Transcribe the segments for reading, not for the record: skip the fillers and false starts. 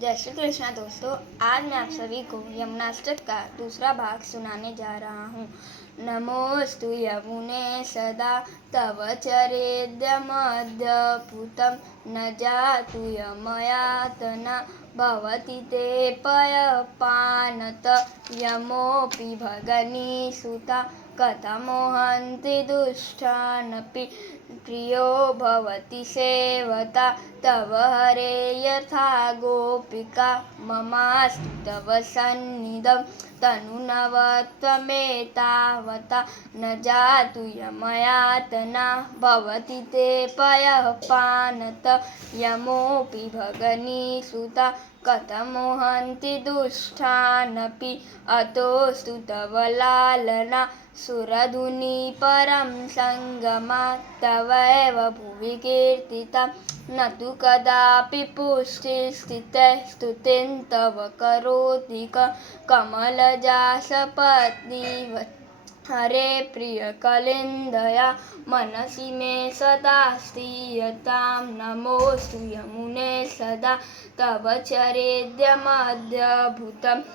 जय श्री कृष्णा दोस्तों। आज मैं आप सभी को यमुनाष्टक का दूसरा भाग सुनाने जा रहा हूँ। नमोस्तु यमुने सदा तव चरेद्यमद्यपूतं न जातु यमयातना भवति ते पयपानत यमोऽपि भगनीसुता कथमोहन्ति दुष्टानपि प्रियो भवति सेवता तव हरे यथा गोपिका ममास्तु तव सन्निधं तनुनवत्वमेतावता न जातु यमयातना भवति ते पयःपानत यमोऽपि भगनीसुता कथमोहन्ति दुष्टानपि अतोऽस्तु तव लालना सुरधुनी परं सङ्गमा तवैव भुवि कीर्तिता न तु कदापि पुष्टिस्थितैः स्तुतिं तव करोति कमलजासपत्नीव हरे प्रियकलिन्दया मनसि मे सदा स्थीयतां नमोऽस्तु यमुने सदा तव चरेद्यमद्यभूतम्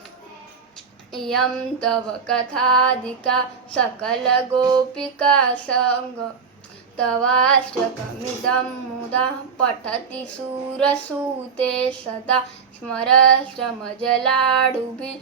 इयं तव कथाधिका सकलगोपिका सङ्ग तवाष्टकमिदं मुदा पठति सुरसूते सदा स्मरश्रमजलाडुभिः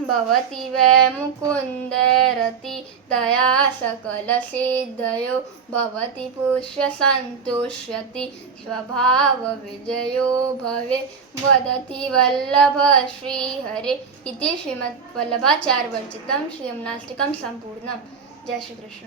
भवति वै मुकुन्दैरति दया सकलसिद्धयो भवति पुष्यसन्तुष्यति स्वभावविजयो भवे वदति वल्लभ श्रीहरे। इति श्रीमद्वल्लभाचार्यविरचितं श्री यमुनाष्टकं सम्पूर्णम्। जय श्री कृष्ण।